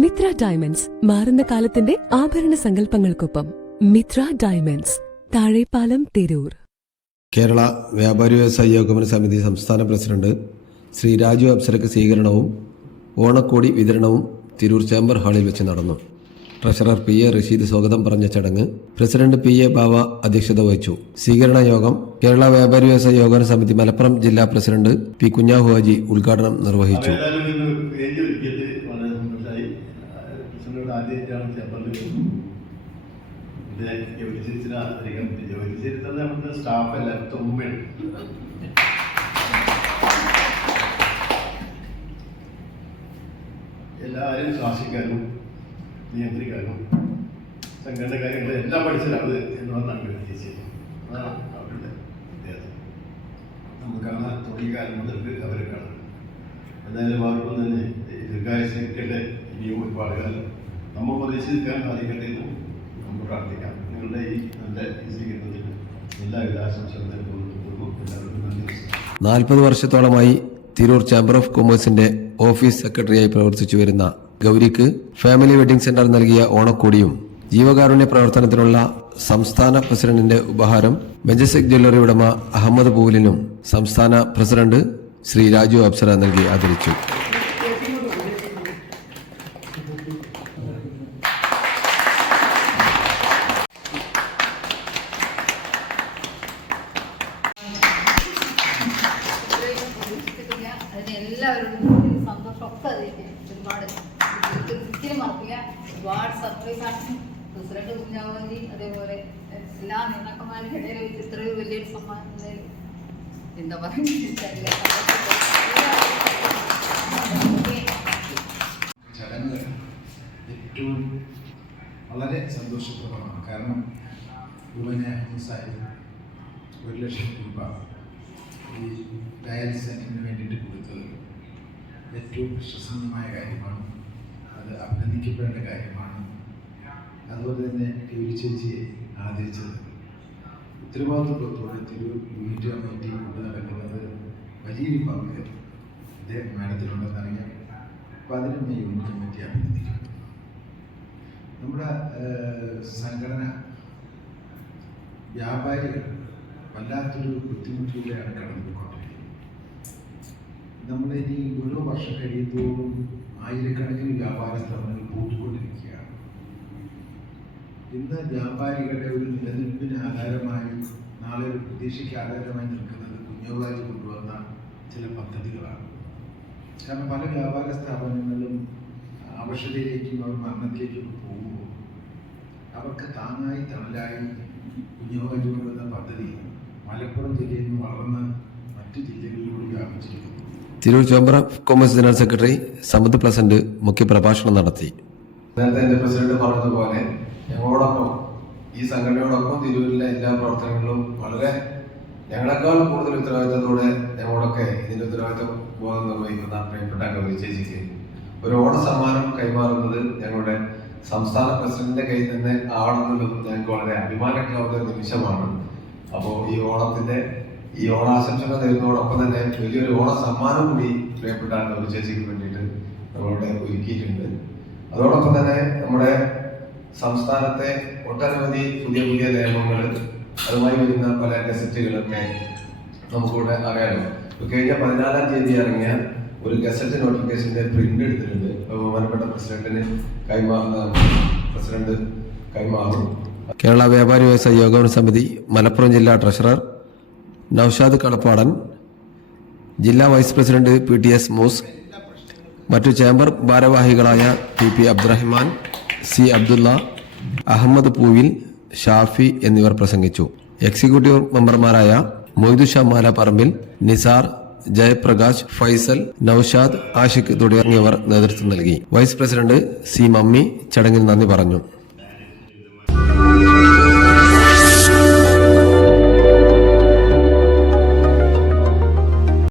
Mitra diamonds മാറുന്ന കാലത്തിന്റെ ആഭരണ സങ്കല്പങ്ങൾക്കൊപ്പം മിത്ര ഡയമണ്ട്സ് താഴെപ്പാലം തിരൂർ. കേരള വ്യാപാരി വ്യവസായ ഏകോപന സമിതി സംസ്ഥാന പ്രസിഡന്റ് ശ്രീ രാജു അപ്സരക്ക് സ്വീകരണവും ഓണക്കോടി വിതരണവും തിരൂർ ചേംബർ ഹാളിൽ വെച്ച് നടന്നു. ട്രഷറർ പി എ റഷീദ് സ്വാഗതം പറഞ്ഞ ചടങ്ങ് പ്രസിഡന്റ് പി എ ബാവ അധ്യക്ഷത വഹിച്ചു. സ്വീകരണ യോഗം കേരള വ്യാപാരി വ്യവസായ യോഗന സമിതി മലപ്പുറം ജില്ലാ പ്രസിഡന്റ് പി കുഞ്ഞാഹു ഹാജി ഉദ്ഘാടനം നിർവഹിച്ചു. പ്രസിഡന്റോട് ആദ്യമായിട്ടാണ് ചേപ്പറിൽ സ്റ്റാഫ് എല്ലാവരും തുമ്മയാണ് എല്ലാവരും ശ്വാസിക്കാനും നിയന്ത്രിക്കാനും സംഘടന കാര്യങ്ങൾ എല്ലാം പഠിച്ചതാണ് എന്നുള്ളതാണ് വിജയിച്ചത് അതാണ് അവരുടെ വ്യത്യാസം നമുക്കാണ് തുടങ്ങിക്കാലം മുതൽക്ക് അവരെ കാണുന്നത്. എന്തായാലും അവർക്കും തന്നെ ദീർഘായുസിക്കട്ടെ ഇനിയും ഒരുപാട് കാലം നമ്മൾ നിൽക്കാൻ സാധിക്കട്ടെ എന്ന് നമുക്ക് പ്രാർത്ഥിക്കാം. നിങ്ങളുടെ ഈ നല്ല സ്വീകരണത്തിന് എല്ലാവിധ ആശംസകളും എല്ലാവർക്കും നന്ദി. നാൽപ്പത് വർഷത്തോളമായി തിരൂർ ചേംബർ ഓഫ് കൊമേഴ്സിന്റെ ഓഫീസ് സെക്രട്ടറിയായി പ്രവർത്തിച്ചു വരുന്ന ഗൗരിക്ക് ഫാമിലി വെഡിംഗ് സെന്റർ നൽകിയ ഓണക്കോടിയും ജീവകാരുണ്യ പ്രവർത്തനത്തിനുള്ള സംസ്ഥാന പ്രസിഡന്റിന്റെ ഉപഹാരം മെജസ്റ്റിക് ജ്വല്ലറി ഉടമ അഹമ്മദ് പൂലിനും സംസ്ഥാന പ്രസിഡന്റ് ശ്രീ രാജു അപ്സര നൽകി ആദരിച്ചു ഇത്രയും പ്രതീക്ഷിച്ചിട്ടില്ല അതിന് സന്തോഷം സന്തോഷമൊക്കെ അറിയിക്കും. ഒരുപാട്. ഒരിക്കലും മറക്കില്ല. ഒരുപാട് സർപ്രൈസ് ആണ്. പ്രസിഡന്റ് കുഞ്ഞാവോജി അതേപോലെ എല്ലാ നേതാക്കന്മാരുടെ ഇടയിൽ വെച്ച് ഇത്രയും വലിയൊരു സമ്മാനം എന്താ പറയുക? ചടങ്ങ് ഏറ്റവും വളരെ സന്തോഷപ്രദമാണ്. കാരണം ഉമനെ സാഹിബ് ഒരു ലക്ഷം രൂപ ഈ സെന്ററിന് വേണ്ടിയിട്ട് കൊടുത്തത്. ഏറ്റവും പ്രശസ്തമായ കാര്യമാണ്. അത് അഭിനന്ദിക്കപ്പെടേണ്ട കാര്യമാണ്. അതുപോലെ തന്നെ ടി വി ചേച്ചിയെ ആദരിച്ചത് ഉത്തരവാദിത്വത്തോടെ തിരൂർ യൂണിറ്റ് കമ്മിറ്റി കൊണ്ട് നടക്കുന്നത് വലിയൊരു പങ്ക് അദ്ദേഹം മാഡത്തിനുണ്ടെന്നറിയാം അപ്പോൾ അതിനും ഈ യൂണിറ്റ് കമ്മിറ്റി അഭിനന്ദിക്കുന്നു. നമ്മുടെ സംഘടന വ്യാപാരികൾ വല്ലാത്തൊരു ബുദ്ധിമുട്ടിലൂടെയാണ് കടന്നുപോയിക്കൊണ്ടിരിക്കുന്നത്. നമ്മൾ ഇനി ഓരോ വർഷം കഴിയുമ്പോഴും ആയിരക്കണക്കിന് വ്യാപാര സ്ഥാപനങ്ങൾ പൂട്ടിക്കൊണ്ടിരിക്കുകയാണ്. ഇന്ന് വ്യാപാരികളുടെ ഒരു നിലനിൽപ്പിന് ആധാരമായി നാളെ ഒരു പ്രതീക്ഷയ്ക്ക് ആധാരമായി നിൽക്കുന്നത് കുഞ്ഞോകാരി കൊണ്ടുവന്ന ചില പദ്ധതികളാണ്. കാരണം പല വ്യാപാര സ്ഥാപനങ്ങളും അവശതയിലേക്കും അവർ മരണത്തിലേക്കും പോകുമ്പോൾ അവർക്ക് താങ്ങായി തണലായി കുഞ്ഞോകാരി കൊണ്ടുവന്ന പദ്ധതി മലപ്പുറം ജില്ലയിൽ നിന്ന് വളർന്ന് മറ്റു ജില്ലകളിലൂടെ വ്യാപിച്ചിരിക്കുന്നു. Tirur chamber of commerce general secretary Samad Pleasant മുഖ്യ പ്രഭാഷണം നടത്തി. നേരത്തെ എന്റെ പ്രസിഡന്റ് പറഞ്ഞതുപോലെ ഞങ്ങളോടൊപ്പം ഈ സംഘടനയോടൊപ്പം തിരൂരിലെ എല്ലാ പ്രവർത്തനങ്ങളിലും വളരെ ഞങ്ങളെക്കാൾ കൂടുതൽ ഉത്തരവാദിത്തത്തോടെ ഞങ്ങളൊക്കെ ഇതിന്റെ ഉത്തരവാദിത്തം ബോധം നിർവഹിക്കുന്ന പ്രിയപ്പെട്ട അംഗം ചേച്ചിക്ക് ഒരു ഓണ സമ്മാനം കൈമാറുന്നത് ഞങ്ങളുടെ സംസ്ഥാന പ്രസിഡന്റിന്റെ കയ്യിൽ നിന്ന് ആണെന്നുള്ളതും ഞങ്ങൾക്ക് വളരെ അഭിമാനക്കാവുന്ന നിമിഷമാണ്. അപ്പോൾ ഈ ഓണത്തിന്റെ ഈ ഓണാശംസകൾ നേരുന്നതോടൊപ്പം തന്നെ വലിയൊരു ഓണ സമ്മാനം കൂടി പ്രിയപ്പെട്ട ഗൗരി ചേച്ചിക്ക് വേണ്ടിയിട്ട് നമ്മളിവിടെ ഒരുക്കിയിട്ടുണ്ട്. അതോടൊപ്പം തന്നെ നമ്മുടെ സംസ്ഥാനത്തെ ഒട്ടനവധി പുതിയ പുതിയ നിയമങ്ങൾ അതുമായി വരുന്ന പല ഗസറ്റുകളൊക്കെ നമുക്കിവിടെ അറിയാമല്ലോ കഴിഞ്ഞ പതിനാലാം തീയതി ഇറങ്ങിയ ഒരു ഗസറ്റ് നോട്ടിഫിക്കേഷന്റെ പ്രിന്റ് എടുത്തിട്ടുണ്ട്. ബഹുമാനപ്പെട്ട പ്രസിഡന്റിന് കൈമാറുന്ന പ്രസിഡന്റ് കൈമാറും. കേരള വ്യാപാരി വ്യവസായ യോഗ സമിതി മലപ്പുറം ജില്ലാ ട്രഷറർ നൌഷാദ് കളപ്പാടൻ ജില്ലാ vice president P T S Moos മറ്റു ചേംബർ ഭാരവാഹികളായ T P Abdurahman C Abdulla Ahammed Poovil Shafi എന്നിവർ പ്രസംഗിച്ചു. എക്സിക്യൂട്ടീവ് മെമ്പർമാരായ മൊയ്തു ഷാ മാലപ്പറമ്പിൽ നിസാർ ജയപ്രകാശ് ഫൈസൽ നൌഷാദ് ആഷിഖ് തുടങ്ങിയവർ നേതൃത്വം നൽകി. വൈസ് പ്രസിഡന്റ് സി മമ്മി ചടങ്ങിൽ നന്ദി പറഞ്ഞു.